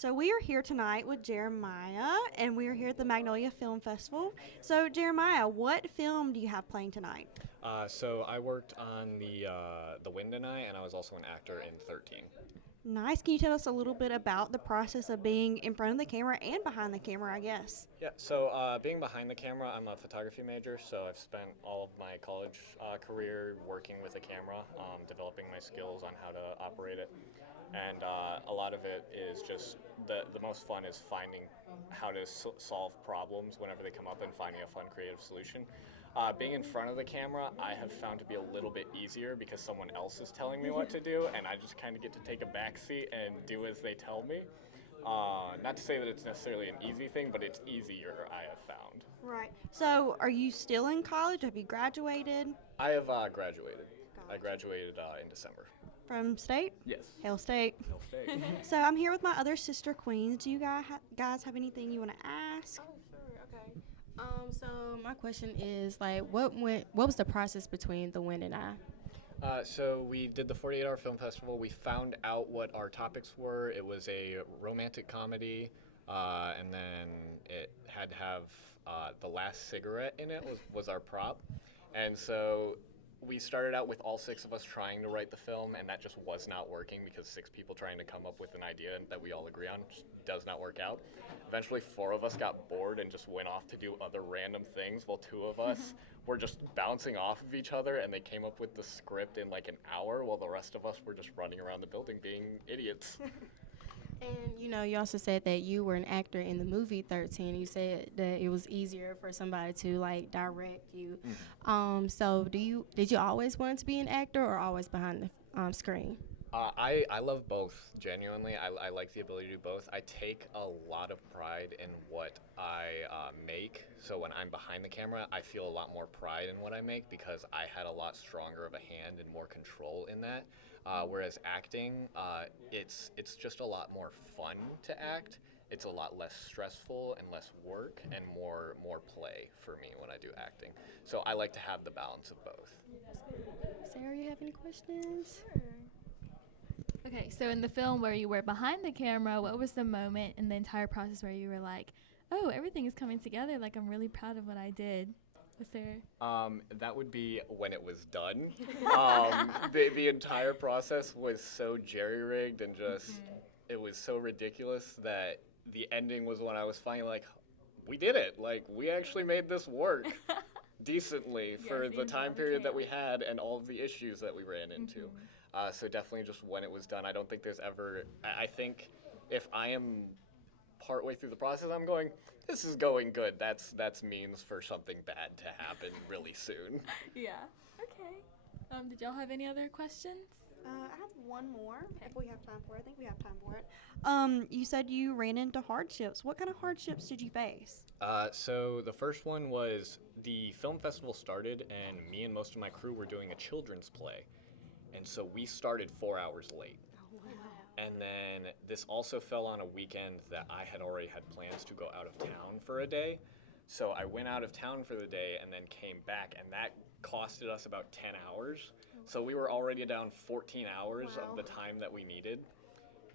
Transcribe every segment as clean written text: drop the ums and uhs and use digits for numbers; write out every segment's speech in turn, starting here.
So we are here tonight with Jeremiah, and we are here at the Magnolia Film Festival. So Jeremiah, what film do you have playing tonight? So I worked on the Wind and I, and I was also an actor in 13. Nice. Can you tell us a little bit about the process of being in front of the camera and behind the camera, I guess? Yeah. So being behind the camera, I'm a photography major, so I've spent all of my college career working with a camera, developing my skills on how to operate it, and a lot of it is just the most fun is finding how to solve problems whenever they come up and finding a fun creative solution. Being in front of the camera, I have found to be a little bit easier because someone else is telling me what to do, and I just kind of get to take a back seat and do as they tell me. Not to say that it's necessarily an easy thing, but it's easier, I have found. Right. So are you still in college? Have you graduated I have graduated. I Gotcha. graduated in December. from state? Yes. Hail State. No state. So I'm here with my other sister queens. Do you guys have anything you want to ask? Oh, sure. Okay. So my question is like, what was the process between the Wind and I? So we did the 48-hour film festival. We found out what our topics were. It was a romantic comedy, and then it had to have the last cigarette in it was our prop. And so we started out with all six of us trying to write the film, and that just was not working because six people trying to come up with an idea that we all agree on just does not work out. Eventually, four of us got bored and just went off to do other random things, while two of us were just bouncing off of each other, and they came up with the script in like an hour, while the rest of us were just running around the building being idiots. And you also said that you were an actor in the movie 13. You said that it was easier for somebody to like direct you. So did you always want to be an actor or always behind the screen? I love both, genuinely. I like the ability to do both. I take a lot of pride in what I make. So when I'm behind the camera, I feel a lot more pride in what I make because I had a lot stronger of a hand and more control in that. Whereas acting, it's just a lot more fun to act. It's a lot less stressful and less work and more play for me when I do acting. So I like to have the balance of both. Sarah, you have any questions? Okay, so in the film where you were behind the camera, what was the moment in the entire process where you were like, oh, everything is coming together, like I'm really proud of what I did? Was there? That would be when it was done. The entire process was so jerry-rigged and just, it was so ridiculous that the ending was when I was finally like, we did it. Like, we actually made this work decently for the time period that we had and all of the issues that we ran into. So definitely just when it was done. I don't think there's ever, I think if I am partway through the process, I'm going, this is going good. That's means for something bad to happen really soon. Yeah. Okay. Did y'all have any other questions? I have one more if we have time for it. I think we have time for it. You said you ran into hardships. What kind of hardships did you face? So the first one was the film festival started, and me and most of my crew were doing a children's play. And so we started 4 hours late. Oh, wow. And then this also fell on a weekend that I had already had plans to go out of town for a day. So I went out of town for the day and then came back, and that costed us about 10 hours. So we were already down 14 hours Wow. of the time that we needed.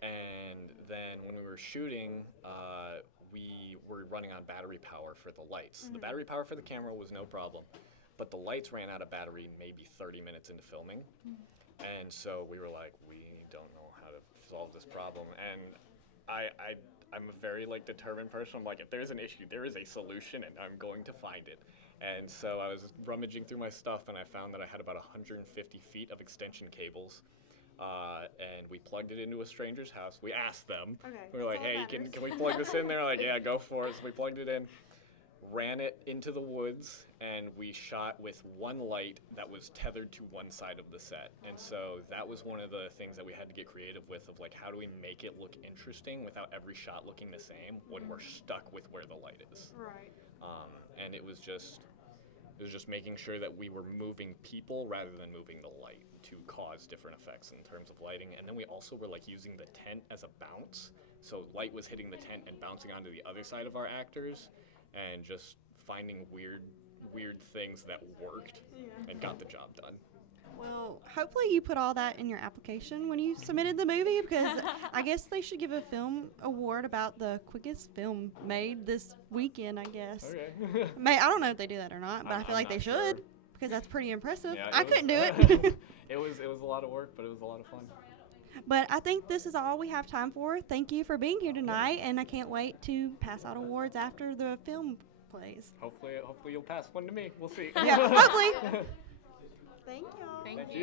And then when we were shooting, we were running on battery power for the lights. The battery power for the camera was no problem, but the lights ran out of battery maybe 30 minutes into filming. And so we were like, we don't know how to solve this problem. And I'm a very determined person. I'm like, if there's an issue, there is a solution, and I'm going to find it. And so I was rummaging through my stuff, and I found that I had about 150 feet of extension cables. And we plugged it into a stranger's house. We asked them. Okay, We were like, that's all hey, that can matters. we plug this in? They're like, yeah, go for it. So we plugged it in, ran it into the woods, and we shot with one light that was tethered to one side of the set. And so that was one of the things that we had to get creative with, of how do we make it look interesting without every shot looking the same when we're stuck with where the light is. Right. And it was just making sure that we were moving people rather than moving the light to cause different effects in terms of lighting. And then we also were using the tent as a bounce. So light was hitting the tent and bouncing onto the other side of our actors, and just finding weird things that worked and got the job done. Well, hopefully you put all that in your application when you submitted the movie, because I guess they should give a film award about the quickest film made this weekend, I guess. Okay. I don't know if they do that or not, but I feel I'm like they not should, sure. because that's pretty impressive. Yeah, I was- couldn't do it. it was a lot of work, but it was a lot of fun. But I think this is all we have time for. Thank you for being here tonight, and I can't wait to pass out awards after the film plays. Hopefully you'll pass one to me. We'll see. Yeah, hopefully. Thank y'all. Thank Thank you. you.